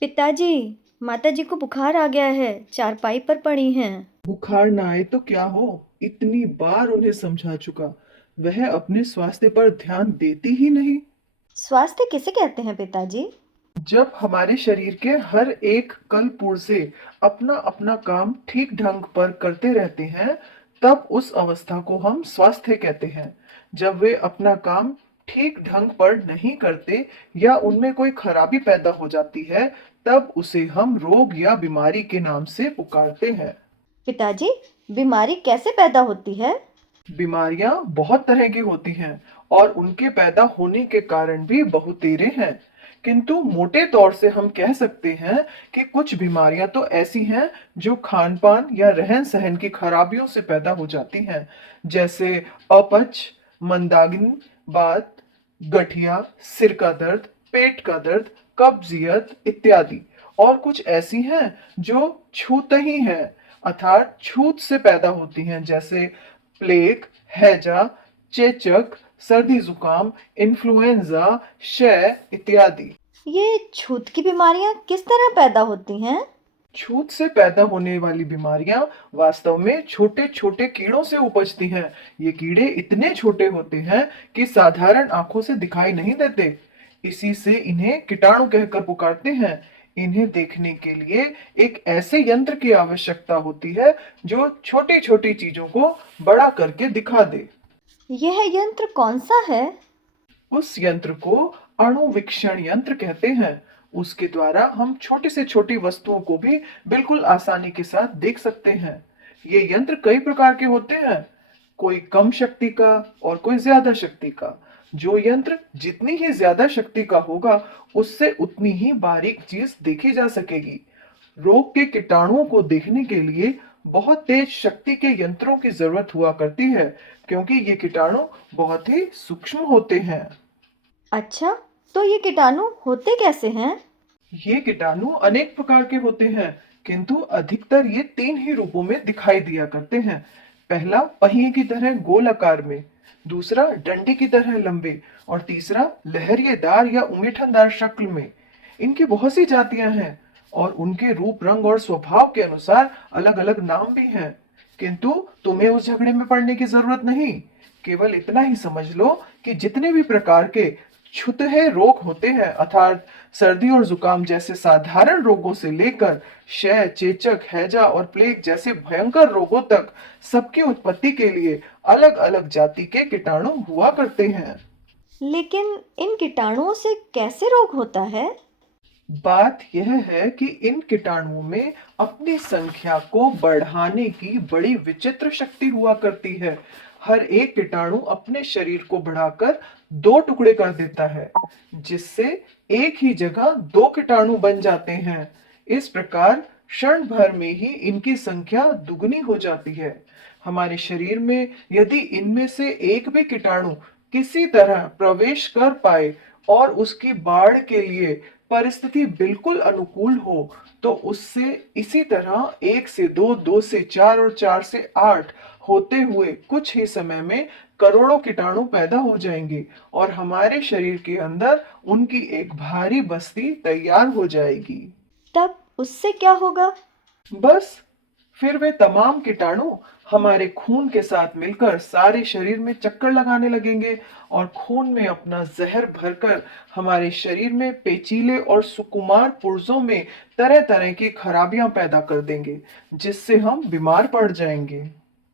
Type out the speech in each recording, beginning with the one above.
पिताजी, माताजी को बुखार आ गया है, चारपाई पर पड़ी हैं। बुखार ना आए तो क्या हो। इतनी बार उन्हें समझा चुका, वह अपने स्वास्थ्य पर ध्यान देती ही नहीं। स्वास्थ्य किसे कहते हैं पिताजी? जब हमारे शरीर के हर एक कल पुर्जे अपना अपना काम ठीक ढंग पर करते रहते हैं, तब उस अवस्था को हम स्वास्थ्य कहते हैं। जब वे अपना काम ठीक ढंग पर नहीं करते या उनमें कोई खराबी पैदा हो जाती है, तब उसे हम रोग या बीमारी के नाम से पुकारते हैं। पिताजी, बीमारी कैसे पैदा होती है? बीमारियां बहुत तरह की होती हैं और उनके पैदा होने के कारण भी बहुतेरे हैं। किंतु मोटे तौर से हम कह सकते हैं कि कुछ बीमारियां तो ऐसी हैं जो खान पान या रहन सहन की खराबियों से पैदा हो जाती हैं, जैसे अपच, मंदाग्नि, बात, गठिया, सिर का दर्द, पेट का दर्द, कब्जियत इत्यादि। और कुछ ऐसी हैं जो छूत ही हैं, अर्थात छूत से पैदा होती हैं, जैसे प्लेग, हैजा, चेचक, सर्दी जुकाम, इन्फ्लुएंजा, क्षय इत्यादि। ये छूत की बीमारियां किस तरह पैदा होती हैं? छूत से पैदा होने वाली बीमारियां वास्तव में छोटे छोटे कीड़ों से उपजती हैं। ये कीड़े इतने छोटे होते हैं कि साधारण आंखों से दिखाई नहीं देते। इसी से इन्हें कीटाणु कहकर पुकारते हैं। इन्हें देखने के लिए एक ऐसे यंत्र की आवश्यकता होती है जो छोटी छोटी चीजों को बड़ा करके दिखा दे। यह यंत्र कौन सा है? उस यंत्र को अणुवीक्षण यंत्र कहते हैं। उसके द्वारा हम छोटी से छोटी वस्तुओं को भी बिल्कुल आसानी के साथ देख सकते हैं। ये यंत्र कई प्रकार के होते हैं, कोई कम शक्ति का और कोई ज्यादा शक्ति का। जो यंत्र जितनी ही ज्यादा शक्ति का होगा, उससे उतनी ही बारीक चीज देखी जा सकेगी। रोग के कीटाणुओं को देखने के लिए बहुत तेज शक्ति के यंत्रों की जरूरत हुआ करती है, क्योंकि ये कीटाणु बहुत ही सूक्ष्म होते हैं। अच्छा, तो ये कीटाणु होते कैसे हैं? ये कीटाणु अनेक प्रकार के होते हैं, किंतु अधिकतर ये तीन ही रूपों में दिखाई दिया करते हैं। पहला पहिए की तरह गोल आकार में, दूसरा डंडे की तरह लंबे, और तीसरा लहरिएदार या उंगीठनदार शक्ल में। इनकी बहुत सी जातियां हैं और उनके रूप रंग और स्वभाव के अनुसार अलग अलग नाम भी हैं। किंतु तुम्हें उस झगड़े में पड़ने की जरूरत नहीं। केवल इतना ही समझ लो कि जितने भी प्रकार के छुतहे रोग होते हैं, अर्थात सर्दी और जुकाम जैसे साधारण रोगों से लेकर क्षय, चेचक, हैजा और प्लेग जैसे भयंकर रोगों तक, सबकी उत्पत्ति के लिए अलग अलग जाति के कीटाणु हुआ करते हैं। लेकिन इन कीटाणुओं से कैसे रोग होता है? बात यह है कि इन कीटाणुओं में अपनी संख्या को बढ़ाने की बड़ी विचित्र शक्ति हुआ करती है। हर एक कीटाणु अपने शरीर को बढ़ाकर दो टुकड़े कर देता है, जिससे एक ही जगह दो कीटाणु बन जाते हैं। इस प्रकार क्षण भर में ही इनकी संख्या दुगनी हो जाती है। हमारे शरीर में यदि इनमें से एक भी कीटाणु किसी तरह प्रवेश कर पाए और उसकी बाढ़ के लिए परिस्थिति बिल्कुल अनुकूल हो, तो उससे इसी तरह एक से दो, दो से चार और चार से आठ होते हुए कुछ ही समय में करोड़ों कीटाणु पैदा हो जाएंगे और हमारे शरीर के अंदर उनकी एक भारी बस्ती तैयार हो जाएगी। तब उससे क्या होगा? बस फिर वे तमाम कीटाणु हमारे खून के साथ मिलकर सारे शरीर में चक्कर लगाने लगेंगे और खून में अपना जहर भरकर हमारे शरीर में पेचीले और सुकुमार पुर्जों में तरह तरह की खराबियां पैदा कर देंगे, जिससे हम बीमार पड़ जाएंगे।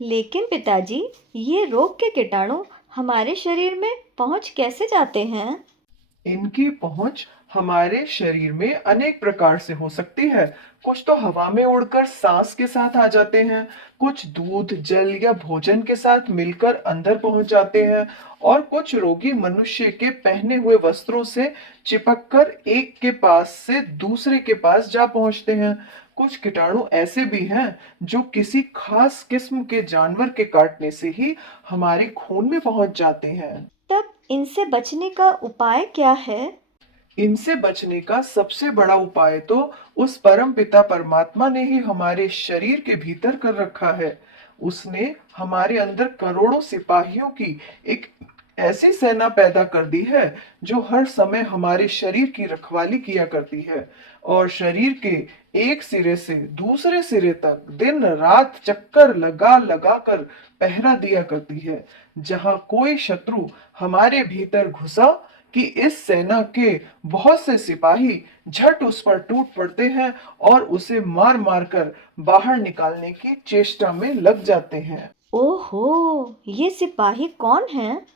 लेकिन पिताजी, ये रोग के कीटाणु हमारे शरीर में पहुंच कैसे जाते हैं? इनकी पहुंच हमारे शरीर में अनेक प्रकार से हो सकती है। कुछ तो हवा में उड़कर सांस के साथ आ जाते हैं, कुछ दूध, जल या भोजन के साथ मिलकर अंदर पहुंच जाते हैं, और कुछ रोगी मनुष्य के पहने हुए वस्त्रों से चिपककर एक के पास से दूसरे के पास जा पहुंचते हैं। कुछ कीटाणु ऐसे भी हैं जो किसी खास किस्म के जानवर के काटने से ही हमारे खून में पहुंच जाते हैं। तब इनसे बचने का उपाय क्या है? इनसे बचने का सबसे बड़ा उपाय तो उस परम पिता परमात्मा ने ही हमारे शरीर के भीतर कर रखा है। उसने हमारे अंदर करोड़ों सिपाहियों की एक ऐसी सेना पैदा कर दी है जो हर समय हमारे शरीर की रखवाली किया करती है और शरीर के एक सिरे से दूसरे सिरे तक दिन रात चक्कर लगा लगा कर पहरा दिया करती है। जहां कोई शत्रु हमारे भीतर घुसा कि इस सेना के बहुत से सिपाही झट उस पर टूट पड़ते हैं और उसे मार मार कर बाहर निकालने की चेष्टा में लग जाते हैं। ओहो, ये सिपाही कौन हैं?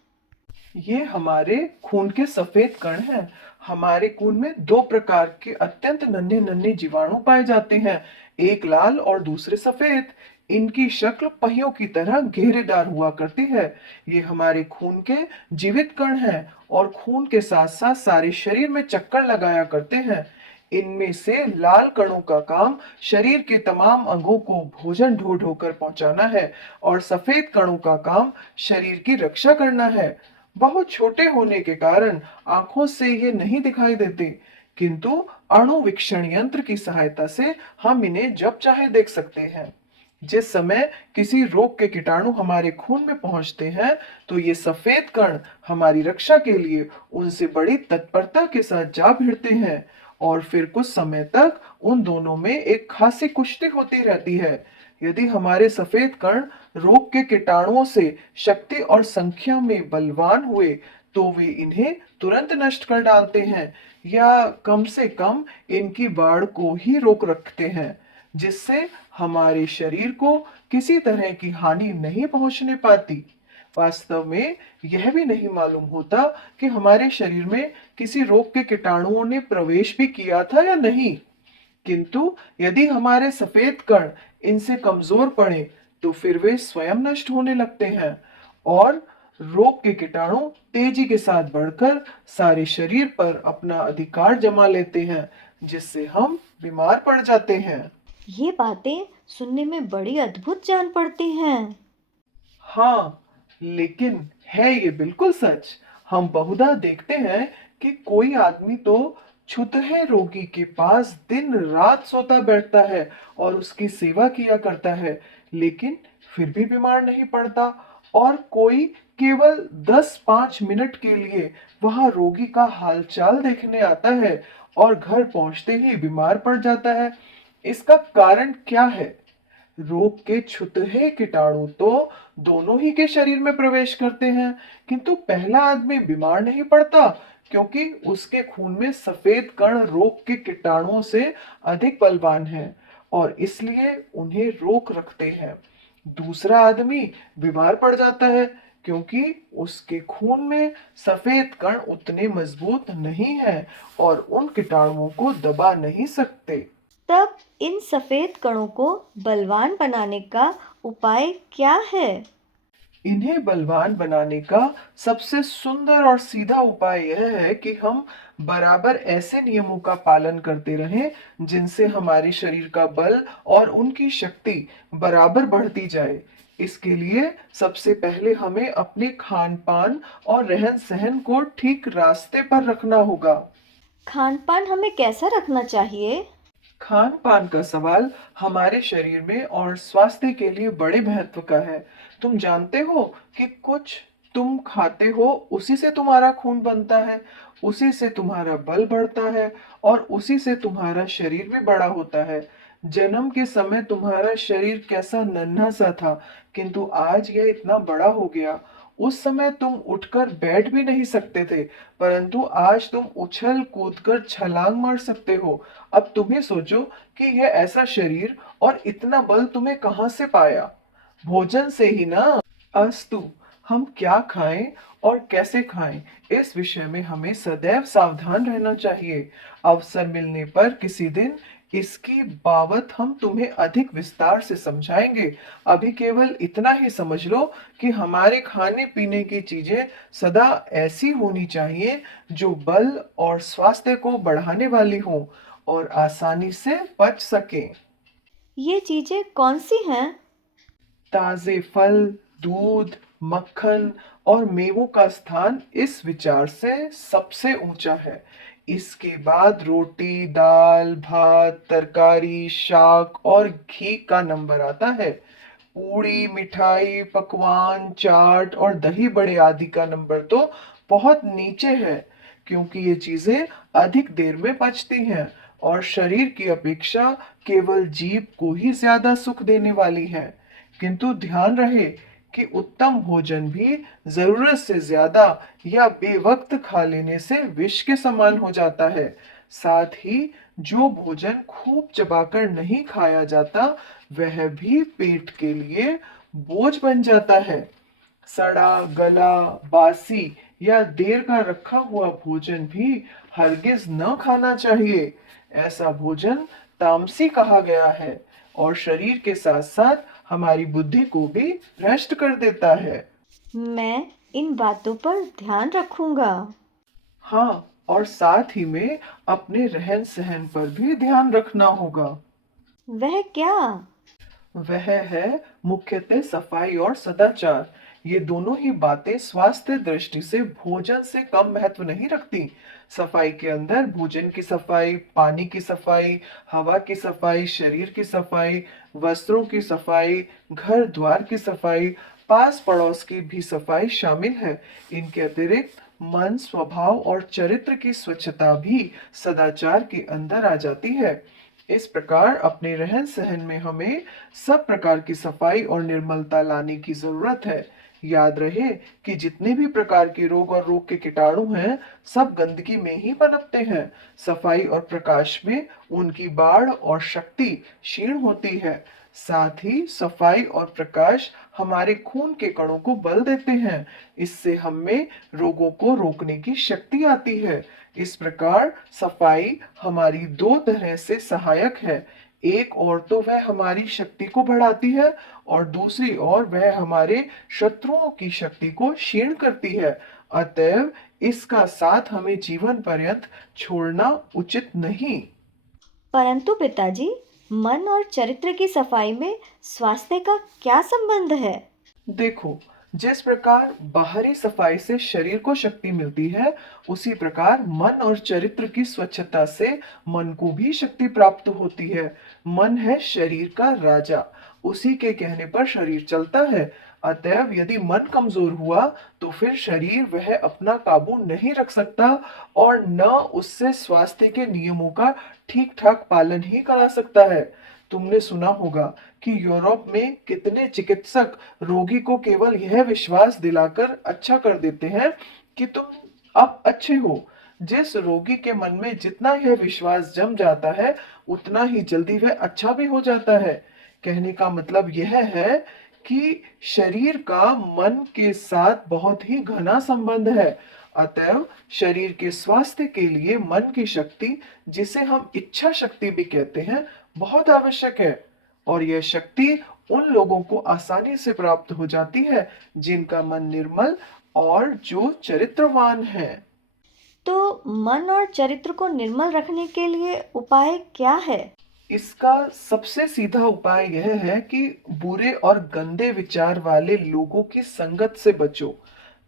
ये हमारे खून के सफेद कण हैं। हमारे खून में दो प्रकार के अत्यंत नन्हे नन्हे जीवाणु पाए जाते हैं, एक लाल और दूसरे सफेद। इनकी शक्ल पहियों की तरह घेरेदार हुआ करती है। ये हमारे खून के जीवित कण हैं और खून के साथ साथ सारे शरीर में चक्कर लगाया करते हैं। इनमें से लाल कणों का काम शरीर के तमाम अंगों को भोजन ढो ढो कर पहुंचाना है और सफेद कणों का काम शरीर की रक्षा करना है। बहुत छोटे होने के कारण आंखों से ये नहीं दिखाई देते, किंतु अणुवीक्षण यंत्र की सहायता से हम इन्हें जब चाहे देख सकते हैं। जिस समय किसी रोग के कीटाणु हमारे खून में पहुंचते हैं, तो ये सफेद कण हमारी रक्षा के लिए उनसे बड़ी तत्परता के साथ जा भिड़ते हैं और फिर कुछ समय तक उन दोनों में एक खासी कुश्ती होती रहती है। यदि हमारे सफेद कण रोग के कीटाणुओं से शक्ति और संख्या में बलवान हुए, तो वे इन्हें तुरंत नष्ट कर डालते हैं या कम से कम इनकी बाढ़ को ही रोक रखते हैं, जिससे हमारे शरीर को किसी तरह की हानि नहीं पहुंचने पाती। वास्तव में यह भी नहीं मालूम होता कि हमारे शरीर में किसी रोग के कीटाणुओं ने प्रवेश भी किया था या नहीं। किंतु यदि हमारे सफेद कण इनसे कमजोर पड़े, तो फिर वे स्वयं नष्ट होने लगते हैं और रोग के कीटाणु तेजी के साथ बढ़कर सारे शरीर पर अपना अधिकार जमा लेते हैं, जिससे हम बीमार पड़ जाते हैं। ये बातें सुनने में बड़ी अद्भुत जान पड़ती हैं। हाँ, लेकिन है ये बिल्कुल सच। हम बहुधा देखते हैं कि कोई आदमी तो छुतहे रोगी के पास दिन रात सोता बैठता है और उसकी सेवा किया करता है, लेकिन फिर भी बीमार नहीं पड़ता। और कोई केवल 10-5 मिनट के लिए वहां रोगी का हालचाल देखने आता है और घर पहुंचते ही बीमार पड़ जाता है। इसका कारण क्या है? रोग के छुतहे कीटाणु तो दोनों ही के शरीर में प्रवेश करते हैं, किंतु पहला आदमी बीमार नहीं पड़ता क्योंकि उसके खून में सफेद कण रोग के कीटाणुओं से अधिक बलवान हैं और इसलिए उन्हें रोक रखते हैं। दूसरा आदमी बीमार पड़ जाता है क्योंकि उसके खून में सफेद कण उतने मजबूत नहीं हैं और उन कीटाणुओं को दबा नहीं सकते। तब इन सफेद कणों को बलवान बनाने का उपाय क्या है? इन्हें बलवान बनाने का सबसे सुंदर और सीधा उपाय यह है कि हम बराबर ऐसे नियमों का पालन करते रहें जिनसे हमारे शरीर का बल और उनकी शक्ति बराबर बढ़ती जाए। इसके लिए सबसे पहले हमें अपने खान पान और रहन सहन को ठीक रास्ते पर रखना होगा। खान पान हमें कैसा रखना चाहिए? खान पान का सवाल हमारे शरीर में और स्वास्थ्य के लिए बड़े महत्व का है। तुम जानते हो कि कुछ तुम खाते हो उसी से तुम्हारा खून बनता है, उसी से तुम्हारा बल बढ़ता है और उसी से तुम्हारा शरीर भी बड़ा होता है। जन्म के समय तुम्हारा शरीर कैसा नन्हा सा था, किंतु आज यह इतना बड़ा हो गया। उस समय तुम उठकर बैठ भी नहीं सकते थे, परंतु आज तुम उछल कूदकर छलांग मार सकते हो। अब तुम्हें सोचो कि यह ऐसा शरीर और इतना बल तुम्हें कहां से पाया? भोजन से ही ना। अस्तु, हम क्या खाएं और कैसे खाएं, इस विषय में हमें सदैव सावधान रहना चाहिए। अवसर मिलने पर किसी दिन इसकी बाबत हम तुम्हें अधिक विस्तार से समझाएंगे। अभी केवल इतना ही समझ लो कि हमारे खाने पीने की चीजें सदा ऐसी होनी चाहिए जो बल और स्वास्थ्य को बढ़ाने वाली हो और आसानी से पच सके। ये चीजें कौन सी हैं? ताजे फल, दूध, मक्खन और मेवों का स्थान इस विचार से सबसे ऊंचा है। इसके बाद रोटी, दाल, भात, तरकारी, शाक और घी का नंबर आता है। पूड़ी, मिठाई, पकवान, चाट और दही बड़े आदि का नंबर तो बहुत नीचे है, क्योंकि ये चीजें अधिक देर में पचती हैं और शरीर की अपेक्षा केवल जीभ को ही ज्यादा सुख देने वाली हैं। किंतु ध्यान रहे कि उत्तम भोजन भी जरूरत से ज्यादा या बेवक्त खा लेने से विष के समान हो जाता है। साथ ही जो भोजन खूब चबाकर नहीं खाया जाता, वह भी पेट के लिए बोझ बन जाता है। सड़ा गला, बासी या देर का रखा हुआ भोजन भी हरगिज न खाना चाहिए। ऐसा भोजन तामसी कहा गया है और शरीर के साथ साथ हमारी बुद्धि को भी भ्रष्ट कर देता है। मैं इन बातों पर ध्यान रखूंगा। हाँ, और साथ ही में अपने रहन सहन पर भी ध्यान रखना होगा। वह क्या? वह है मुख्यतः सफाई और सदाचार। ये दोनों ही बातें स्वास्थ्य दृष्टि से भोजन से कम महत्व नहीं रखती। सफाई के अंदर भोजन की सफाई, पानी की सफाई, हवा की सफाई, शरीर की सफाई, वस्त्रों की सफाई, घर द्वार की सफाई, पास पड़ोस की भी सफाई शामिल है। इनके अतिरिक्त मन, स्वभाव और चरित्र की स्वच्छता भी सदाचार के अंदर आ जाती है। इस प्रकार अपने रहन सहन में हमें सब प्रकार की सफाई और निर्मलता लाने की जरूरत है। याद रहे कि जितने भी प्रकार के रोग और रोग के कीटाणु हैं, सब गंदगी में ही पनपते हैं। सफाई और प्रकाश में उनकी बाढ़ और शक्ति क्षीण होती है। साथ ही सफाई और प्रकाश हमारे खून के कणों को बल देते हैं। इससे हम में रोगों को रोकने की शक्ति आती है। इस प्रकार सफाई हमारी दो तरह से सहायक है। एक ओर तो वह हमारी शक्ति को बढ़ाती है और दूसरी ओर वह हमारे शत्रुओं की शक्ति को क्षीण करती है। अतएव इसका साथ हमें जीवन पर्यंत छोड़ना उचित नहीं। परंतु पिताजी, मन और चरित्र की सफाई में स्वास्थ्य का क्या संबंध है? देखो, जिस प्रकार बाहरी सफाई से शरीर को शक्ति मिलती है, उसी प्रकार मन और चरित्र की स्वच्छता से मन को भी शक्ति प्राप्त होती है। मन है शरीर का राजा, उसी के कहने पर शरीर चलता है। अतएव यदि मन कमजोर हुआ तो फिर शरीर वह अपना काबू नहीं रख सकता और न उससे स्वास्थ्य के नियमों का ठीक ठाक पालन ही करा सकता है। तुमने सुना होगा कि यूरोप में कितने चिकित्सक रोगी को केवल यह विश्वास दिलाकर अच्छा कर देते हैं कि तुम अब अच्छे हो। जिस रोगी के मन में जितना यह विश्वास जम जाता है, उतना ही जल्दी वह अच्छा भी हो जाता है। कहने का मतलब यह है कि शरीर का मन के साथ बहुत ही घना संबंध है। अतएव शरीर के स्वास्थ्य के लिए मन की शक्ति, जिसे हम इच्छा शक्ति भी कहते हैं, बहुत आवश्यक है। और यह शक्ति उन लोगों को आसानी से प्राप्त हो जाती है जिनका मन निर्मल और जो चरित्रवान है। तो मन और चरित्र को निर्मल रखने के लिए उपाय क्या है? इसका सबसे सीधा उपाय यह है कि बुरे और गंदे विचार वाले लोगों की संगत से बचो।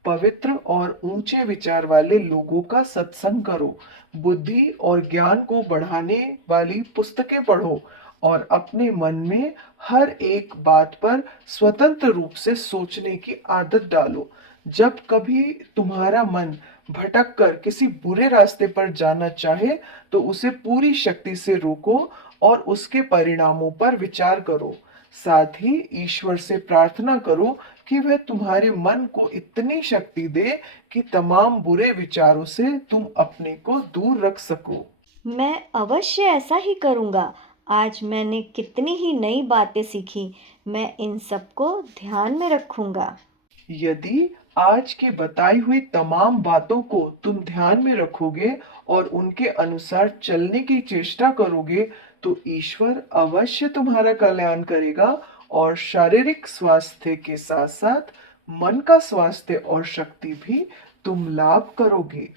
पवित्र और ऊंचे विचार वाले लोगों का सत्संग करो। बुद्धि और ज्ञान को बढ़ाने वाली पुस्तकें पढ़ो और अपने मन में हर एक बात पर स्वतंत्र रूप से सोचने की आदत डालो। जब कभी तुम्हारा मन भटक कर किसी बुरे रास्ते पर जाना चाहे, तो उसे पूरी शक्ति से रोको और उसके परिणामों पर विचार करो। साथ ही ईश्वर से प्रार्थना करो कि वह तुम्हारे मन को इतनी शक्ति दे कि तमाम बुरे विचारों से तुम अपने को दूर रख सको। मैं अवश्य ऐसा ही करूंगा। आज मैंने कितनी ही नई बातें सीखी। मैं इन सबको ध्यान में रखूंगा। यदि आज की बताई हुई तमाम बातों को तुम ध्यान में रखोगे और उनके अनुसार चलने की चेष्टा करोगे, तो ईश्वर अवश्य तुम्हारा कल्याण करेगा और शारीरिक स्वास्थ्य के साथ साथ मन का स्वास्थ्य और शक्ति भी तुम लाभ करोगे।